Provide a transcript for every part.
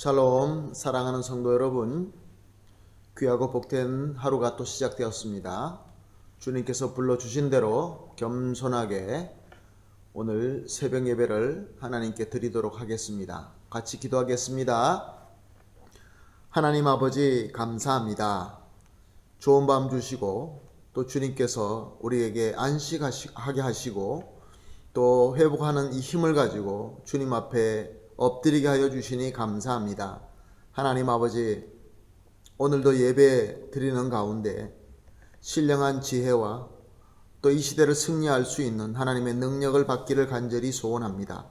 샬롬, 사랑하는 성도 여러분, 귀하고 복된 하루가 또 시작되었습니다. 주님께서 불러주신 대로 겸손하게 오늘 새벽 예배를 하나님께 드리도록 하겠습니다. 같이 기도하겠습니다. 하나님 아버지 감사합니다. 좋은 밤 주시고 또 주님께서 우리에게 안식하게 하시고 또 회복하는 이 힘을 가지고 주님 앞에 엎드리게 하여 주시니 감사합니다. 하나님 아버지, 오늘도 예배 드리는 가운데 신령한 지혜와 또 이 시대를 승리할 수 있는 하나님의 능력을 받기를 간절히 소원합니다.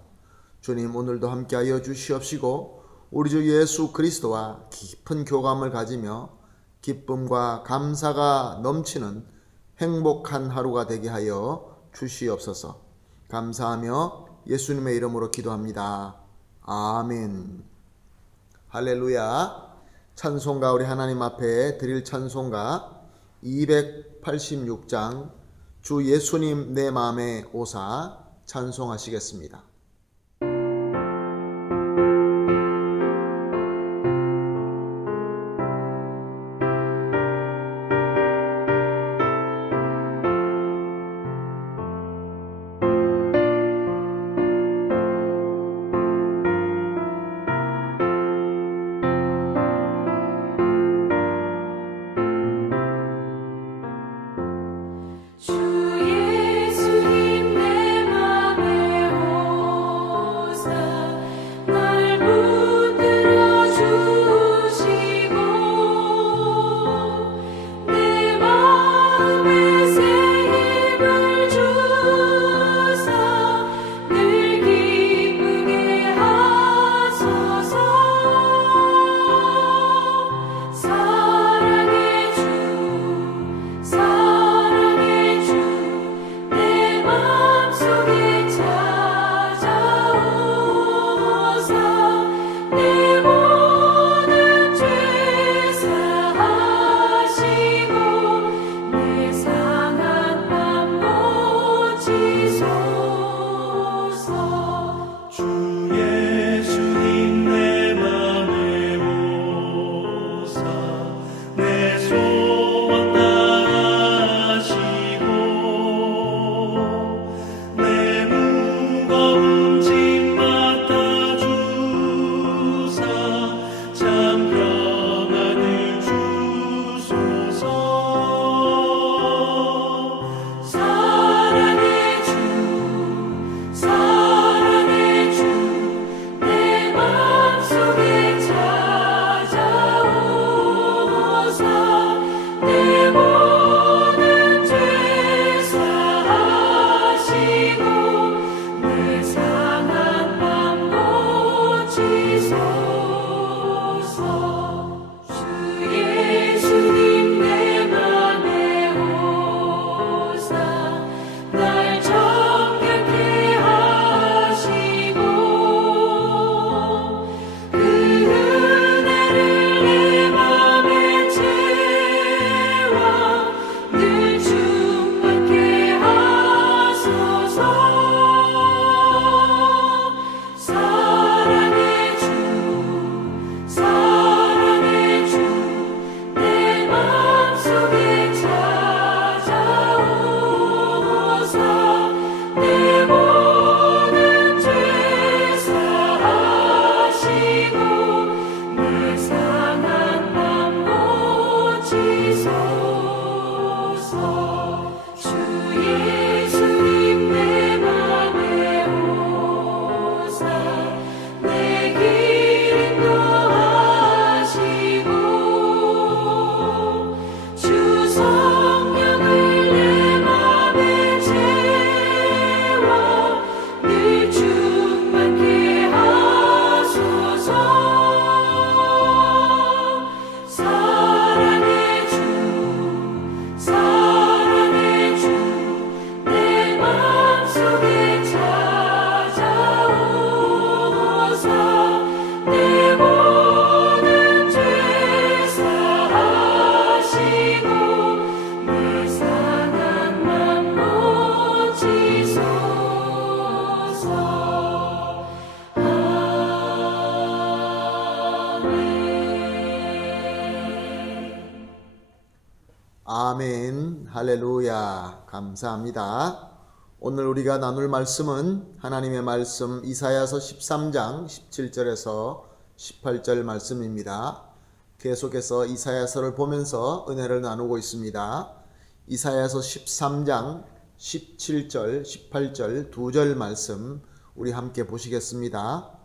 주님, 오늘도 함께하여 주시옵시고 우리 주 예수 그리스도와 깊은 교감을 가지며 기쁨과 감사가 넘치는 행복한 하루가 되게 하여 주시옵소서. 감사하며 예수님의 이름으로 기도합니다. 아멘. 할렐루야. 찬송가, 우리 하나님 앞에 드릴 찬송가 286장 주 예수님 내 마음에 오사 찬송하시겠습니다. 주 예수님 내 맘에 아멘. 할렐루야. 감사합니다. 오늘 우리가 나눌 말씀은 하나님의 말씀 이사야서 13장 17절에서 18절 말씀입니다. 계속해서 이사야서를 보면서 은혜를 나누고 있습니다. 이사야서 13장 17절, 18절 두 절 말씀 우리 함께 보시겠습니다.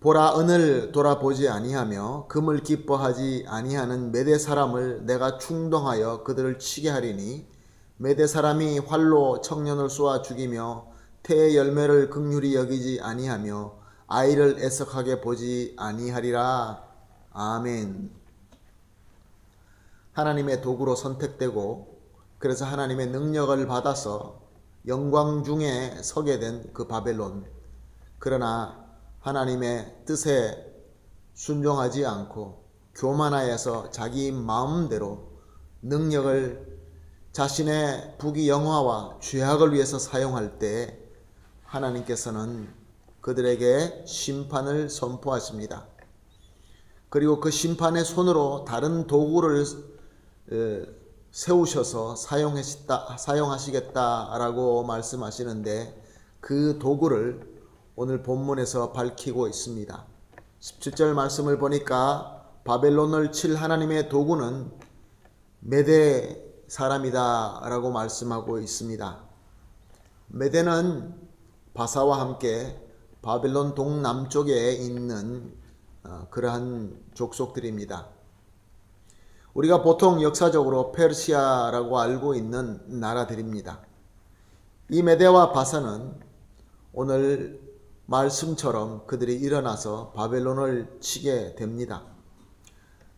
보라, 은을 돌아보지 아니하며 금을 기뻐하지 아니하는 메대 사람을 내가 충동하여 그들을 치게 하리니 메대 사람이 활로 청년을 쏘아 죽이며 태의 열매를 긍휼히 여기지 아니하며 아이를 애석하게 보지 아니하리라. 아멘. 하나님의 도구로 선택되고 그래서 하나님의 능력을 받아서 영광 중에 서게 된 그 바벨론. 그러나 하나님의 뜻에 순종하지 않고 교만하여서 자기 마음대로 능력을 자신의 부귀영화와 죄악을 위해서 사용할 때 하나님께서는 그들에게 심판을 선포하십니다. 그리고 그 심판의 손으로 다른 도구를 세우셔서 사용하시겠다라고 말씀하시는데 그 도구를 오늘 본문에서 밝히고 있습니다. 17절 말씀을 보니까 바벨론을 칠 하나님의 도구는 메대 사람이다 라고 말씀하고 있습니다. 메대는 바사와 함께 바벨론 동남쪽에 있는 그러한 족속들입니다. 우리가 보통 역사적으로 페르시아라고 알고 있는 나라들입니다. 이 메대와 바사는 오늘 말씀처럼 그들이 일어나서 바벨론을 치게 됩니다.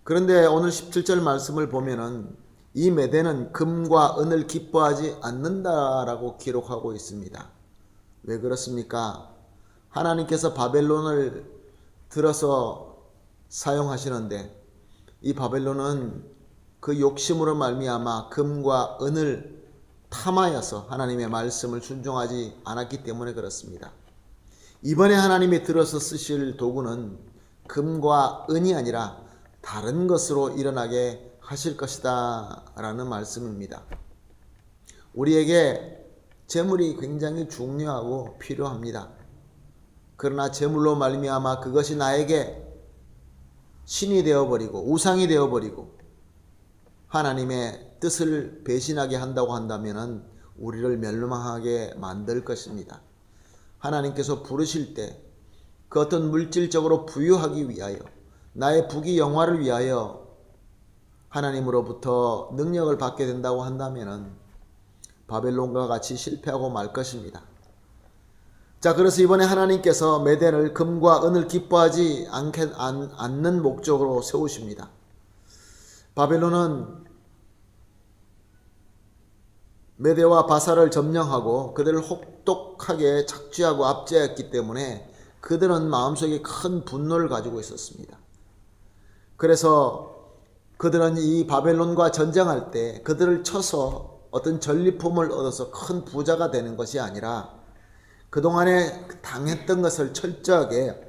그런데 오늘 17절 말씀을 보면은 이 메대는 금과 은을 기뻐하지 않는다라고 기록하고 있습니다. 왜 그렇습니까? 하나님께서 바벨론을 들어서 사용하시는데 이 바벨론은 그 욕심으로 말미암아 금과 은을 탐하여서 하나님의 말씀을 순종하지 않았기 때문에 그렇습니다. 이번에 하나님이 들어서 쓰실 도구는 금과 은이 아니라 다른 것으로 일어나게 하실 것이다 라는 말씀입니다. 우리에게 재물이 굉장히 중요하고 필요합니다. 그러나 재물로 말미암아 그것이 나에게 신이 되어버리고 우상이 되어버리고 하나님의 뜻을 배신하게 한다고 한다면 우리를 멸망하게 만들 것입니다. 하나님께서 부르실 때 그 어떤 물질적으로 부유하기 위하여 나의 부귀영화를 위하여 하나님으로부터 능력을 받게 된다고 한다면 바벨론과 같이 실패하고 말 것입니다. 자, 그래서 이번에 하나님께서 메대를 금과 은을 기뻐하지 않는 목적으로 세우십니다. 바벨론은 메대와 바사를 점령하고 그들을 혹독하게 착취하고 압제했기 때문에 그들은 마음속에 큰 분노를 가지고 있었습니다. 그래서 그들은 이 바벨론과 전쟁할 때 그들을 쳐서 어떤 전리품을 얻어서 큰 부자가 되는 것이 아니라 그동안에 당했던 것을 철저하게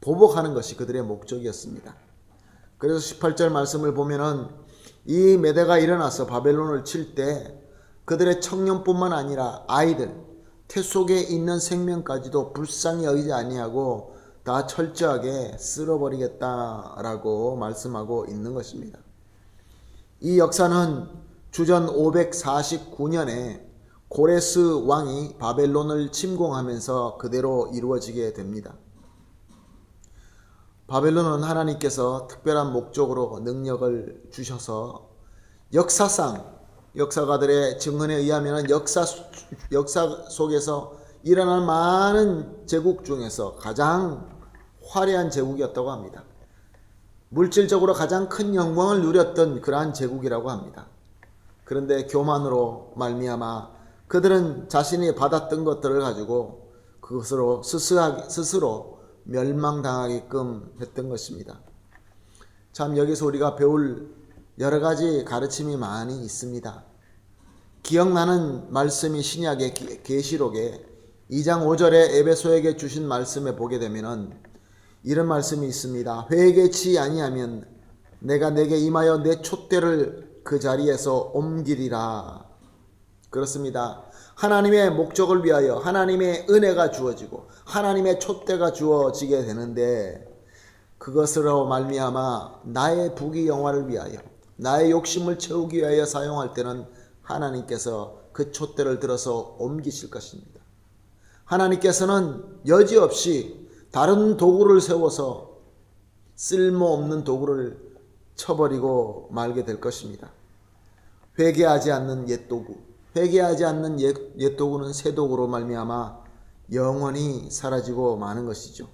보복하는 것이 그들의 목적이었습니다. 그래서 18절 말씀을 보면은 이 메대가 일어나서 바벨론을 칠 때 그들의 청년뿐만 아니라 아이들, 태 속에 있는 생명까지도 불쌍히 여기지 아니하고 다 철저하게 쓸어버리겠다라고 말씀하고 있는 것입니다. 이 역사는 주전 549년에 고레스 왕이 바벨론을 침공하면서 그대로 이루어지게 됩니다. 바벨론은 하나님께서 특별한 목적으로 능력을 주셔서 역사가들의 증언에 의하면 역사 속에서 일어난 많은 제국 중에서 가장 화려한 제국이었다고 합니다. 물질적으로 가장 큰 영광을 누렸던 그러한 제국이라고 합니다. 그런데 교만으로 말미암아 그들은 자신이 받았던 것들을 가지고 그것으로 스스로 멸망당하게끔 했던 것입니다. 참 여기서 우리가 배울 여러 가지 가르침이 많이 있습니다. 기억나는 말씀이 신약의 계시록에 2장 5절에 에베소에게 주신 말씀에 보게 되면은 이런 말씀이 있습니다. 회개치 아니하면 내가 내게 임하여 내 촛대를 그 자리에서 옮기리라. 그렇습니다. 하나님의 목적을 위하여 하나님의 은혜가 주어지고 하나님의 촛대가 주어지게 되는데, 그것으로 말미암아 나의 부귀 영화를 위하여 나의 욕심을 채우기 위하여 사용할 때는 하나님께서 그 촛대를 들어서 옮기실 것입니다. 하나님께서는 여지없이 다른 도구를 세워서 쓸모없는 도구를 쳐버리고 말게 될 것입니다. 회개하지 않는 옛 도구, 회개하지 않는 옛 도구는 새 도구로 말미암아 영원히 사라지고 마는 것이죠.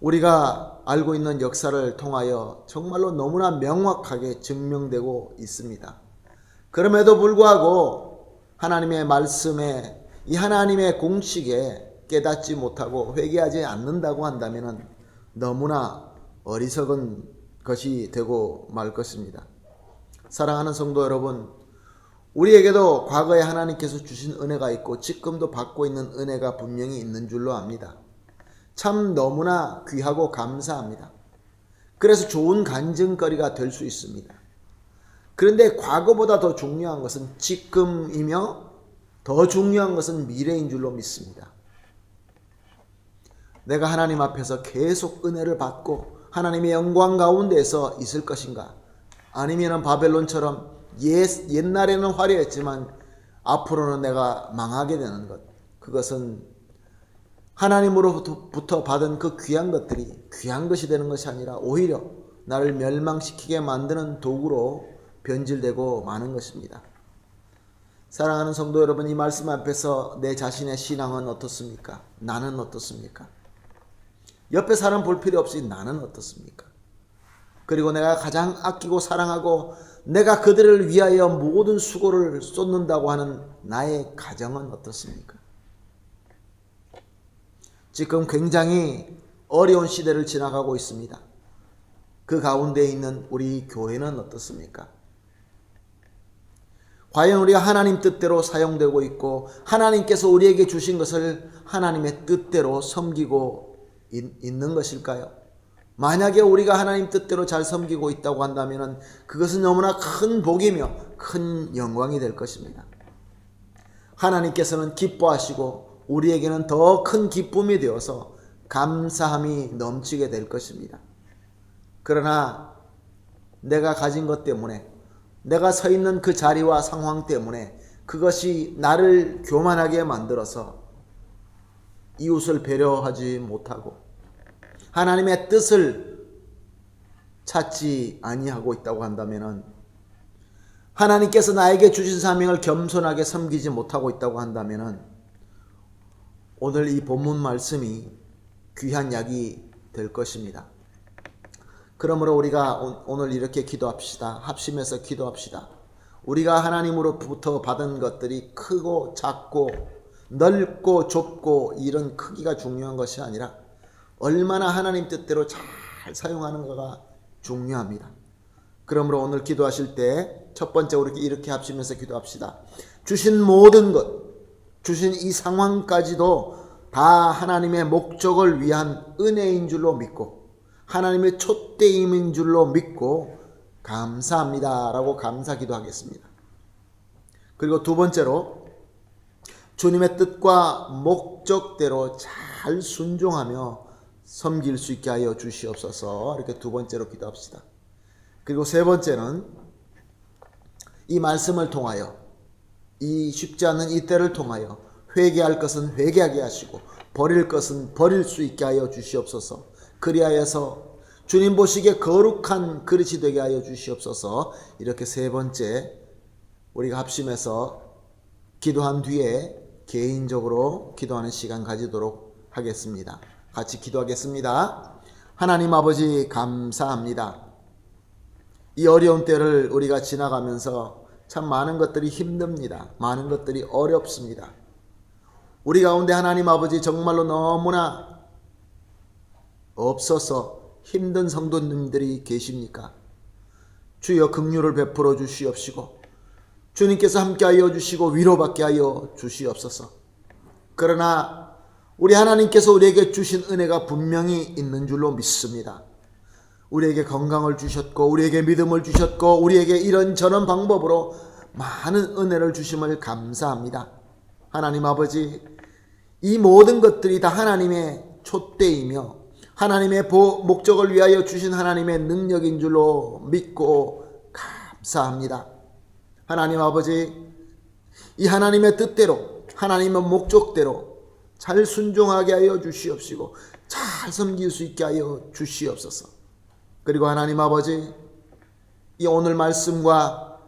우리가 알고 있는 역사를 통하여 정말로 너무나 명확하게 증명되고 있습니다. 그럼에도 불구하고 하나님의 말씀에, 이 하나님의 공식에 깨닫지 못하고 회개하지 않는다고 한다면 너무나 어리석은 것이 되고 말 것입니다. 사랑하는 성도 여러분, 우리에게도 과거에 하나님께서 주신 은혜가 있고 지금도 받고 있는 은혜가 분명히 있는 줄로 압니다. 참 너무나 귀하고 감사합니다. 그래서 좋은 간증거리가 될 수 있습니다. 그런데 과거보다 더 중요한 것은 지금이며 더 중요한 것은 미래인 줄로 믿습니다. 내가 하나님 앞에서 계속 은혜를 받고 하나님의 영광 가운데서 있을 것인가? 아니면 바벨론처럼 옛날에는 화려했지만 앞으로는 내가 망하게 되는 것, 그것은 하나님으로부터 받은 그 귀한 것들이 귀한 것이 되는 것이 아니라 오히려 나를 멸망시키게 만드는 도구로 변질되고 마는 것입니다. 사랑하는 성도 여러분, 이 말씀 앞에서 내 자신의 신앙은 어떻습니까? 나는 어떻습니까? 옆에 사람 볼 필요 없이 나는 어떻습니까? 그리고 내가 가장 아끼고 사랑하고 내가 그들을 위하여 모든 수고를 쏟는다고 하는 나의 가정은 어떻습니까? 지금 굉장히 어려운 시대를 지나가고 있습니다. 그 가운데 있는 우리 교회는 어떻습니까? 과연 우리가 하나님 뜻대로 사용되고 있고 하나님께서 우리에게 주신 것을 하나님의 뜻대로 섬기고 있는 것일까요? 만약에 우리가 하나님 뜻대로 잘 섬기고 있다고 한다면 그것은 너무나 큰 복이며 큰 영광이 될 것입니다. 하나님께서는 기뻐하시고 우리에게는 더 큰 기쁨이 되어서 감사함이 넘치게 될 것입니다. 그러나 내가 가진 것 때문에, 내가 서 있는 그 자리와 상황 때문에 그것이 나를 교만하게 만들어서 이웃을 배려하지 못하고 하나님의 뜻을 찾지 아니하고 있다고 한다면, 하나님께서 나에게 주신 사명을 겸손하게 섬기지 못하고 있다고 한다면 오늘 이 본문 말씀이 귀한 약이 될 것입니다. 그러므로 우리가 오늘 이렇게 기도합시다. 합심해서 기도합시다. 우리가 하나님으로부터 받은 것들이 크고 작고 넓고 좁고 이런 크기가 중요한 것이 아니라 얼마나 하나님 뜻대로 잘 사용하는가가 중요합니다. 그러므로 오늘 기도하실 때 첫 번째 우리 이렇게 합심해서 기도합시다. 주신 모든 것, 주신 이 상황까지도 다 하나님의 목적을 위한 은혜인 줄로 믿고 하나님의 촛대임인 줄로 믿고 감사합니다 라고 감사 기도하겠습니다. 그리고 두 번째로 주님의 뜻과 목적대로 잘 순종하며 섬길 수 있게 하여 주시옵소서. 이렇게 두 번째로 기도합시다. 그리고 세 번째는 이 말씀을 통하여, 이 쉽지 않은 이 때를 통하여 회개할 것은 회개하게 하시고 버릴 것은 버릴 수 있게 하여 주시옵소서. 그리하여서 주님 보시기에 거룩한 그릇이 되게 하여 주시옵소서. 이렇게 세 번째 우리가 합심해서 기도한 뒤에 개인적으로 기도하는 시간 가지도록 하겠습니다. 같이 기도하겠습니다. 하나님 아버지 감사합니다. 이 어려운 때를 우리가 지나가면서 참 많은 것들이 힘듭니다. 많은 것들이 어렵습니다. 우리 가운데 하나님 아버지 정말로 너무나 없어서 힘든 성도님들이 계십니까? 주여 긍휼을 베풀어 주시옵시고 주님께서 함께하여 주시고 위로받게 하여 주시옵소서. 그러나 우리 하나님께서 우리에게 주신 은혜가 분명히 있는 줄로 믿습니다. 우리에게 건강을 주셨고 우리에게 믿음을 주셨고 우리에게 이런저런 방법으로 많은 은혜를 주심을 감사합니다. 하나님 아버지, 이 모든 것들이 다 하나님의 촛대이며 하나님의 목적을 위하여 주신 하나님의 능력인 줄로 믿고 감사합니다. 하나님 아버지, 이 하나님의 뜻대로 하나님의 목적대로 잘 순종하게 하여 주시옵시고 잘 섬길 수 있게 하여 주시옵소서. 그리고 하나님 아버지, 이 오늘 말씀과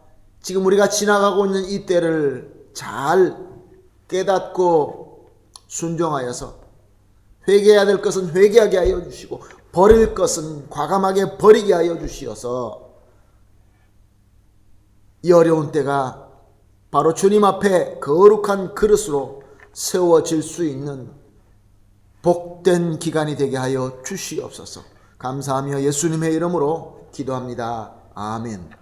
지금 우리가 지나가고 있는 이 때를 잘 깨닫고 순종하여서 회개해야 될 것은 회개하게 하여 주시고 버릴 것은 과감하게 버리게 하여 주시어서 이 어려운 때가 바로 주님 앞에 거룩한 그릇으로 세워질 수 있는 복된 기간이 되게 하여 주시옵소서. 감사하며 예수님의 이름으로 기도합니다. 아멘.